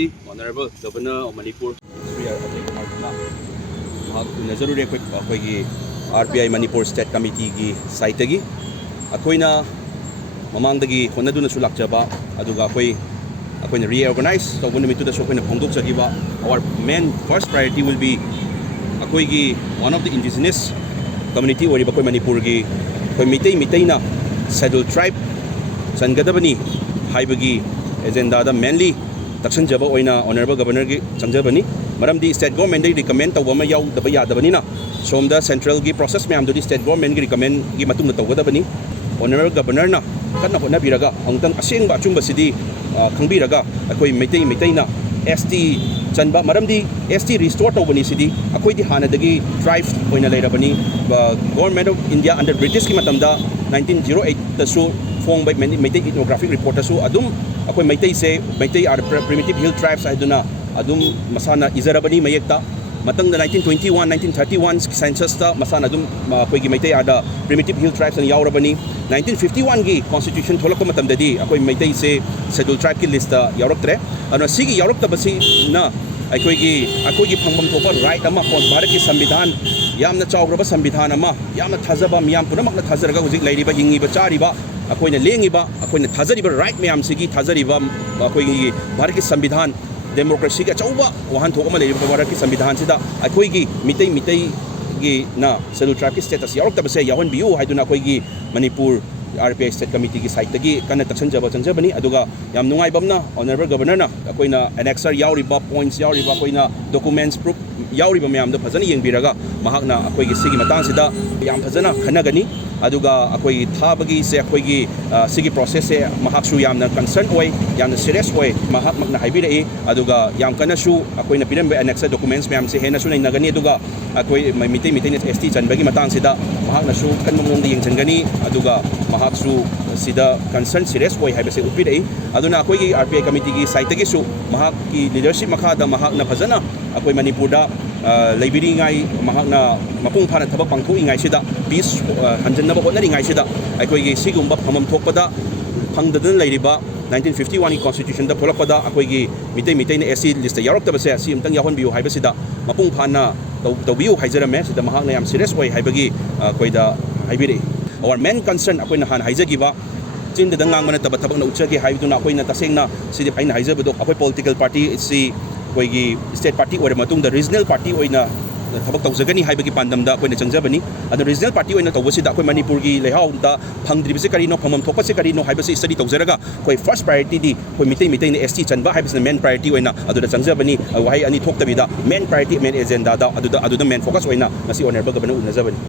Excellency, Honorable Governor of Manipur, Shri Ajay Kumar Bhalla, Nazarure akoigi RPI Manipur State Committee gi site gi akoina mamangdagi honaduna su lakjaba aduga akoina reorganize tawbun mitu da akoina phongdok jagiba. Our main first priority will be akoigi one of the indigenous community ori bakoi Manipur gi Meitei na scheduled tribe changadabni haibagi agenda da mainly taksingre oina Honorable Governor gi changjabani maramdi state government dai recommend tawba ma yaw daba yadabani na somda central gi process mayam do state government gi recommend gi matung na tawgadabani. Honorable Governor na kanna hona biraga angtang asengba achungba sidi khangbiraga akoi Meitei na ST chanba maramdi ST restore tawbani sidi akoi di hanadagi tribes oina leirabani government of India under British ki matamda 1908 tasu form by Meitei ethnographic report tasu adum akoi Meitei are primitive hill tribes aduna adum masana izarabani mayekta matang 1921 1931 census ta masana adum akoi gi Meitei are the primitive hill tribes and yaurabani 1951 gi constitution tholakpa matamdadi akoi Meitei se scheduled tribe ki list ta yauraktre ana sigi yaurokta basi na akoi gi phangmam thopa right ama bharat ki samvidhan yamna chawgraba samvidhan ama yamna thajaba miyam punamakna thajaraga hujik lairiba hingiba chariba akoina lengiba akoina thajariba right mayam sigi thajariba akoigi bharat ki samvidhan democracy ka chauba wahan thok ama leiriba bharat ki samvidhan sida akoigi Meitei gi na scheduled tribe ki status yaurokta base yawan biu haiduna akoigi Manipur RPI State Committee ki site tagi kana changjabani aduga yam nungai bamna Honorable Governor na akoina annexer yauriba points yauriba akoina documents proof yauriba mayam da phajana yengbiraga mahakna akoigi sigi matang sida yam phajana khanagani aduga akoi thabagi se akoigi sigi process se mahaksu yamna concern oi yamna serious oi mahak makna haibirei aduga yam kana su akoina pirambe annexer documents mayam se hena su nei nagani aduga akoi Meitei ST chanbagi matang sida mahakna su kanmamong di yengchangani aduga mahaksu sida concern serious oi haibase upirei aduna akoigi RPI committee gi site gi su mahak ki leadership makhada mahakna phajana akoi Manipur da laibiri ngai mahakna mapung phana thabak pangtho ingai sida peace hanjanaba hotnari ngai sida akoigi sigumba phamam thokpada phangdadan lairiba 1951 ki constitution da tholakpada akoigi Meitei na SC list yaurokta base si amtang yahon biu haibasida mapung phana tawbiu haijarame sida mahakna yam serious oi haibagi koida haibiri. Our main concern akoina han haijagiba chin da ngang mana tabak na uchagi haibiduna akoina tasengna sidi aina haijabado akoi political party si koigi state party or matung the regional party oina thabak tawjagani haibagi pandamda akoina changjabani adu regional party oina tawbasida akoi Manipur gi lehau da phangdribase karino phamam thokpase karino haibase study tawjaraga koi first priority di koi Meitei na ST chanba haibase main priority oina adu da changjabani wahai ani thoktabida main priority main agenda da adu main focus oina ngasi Honorable Governor unajabani.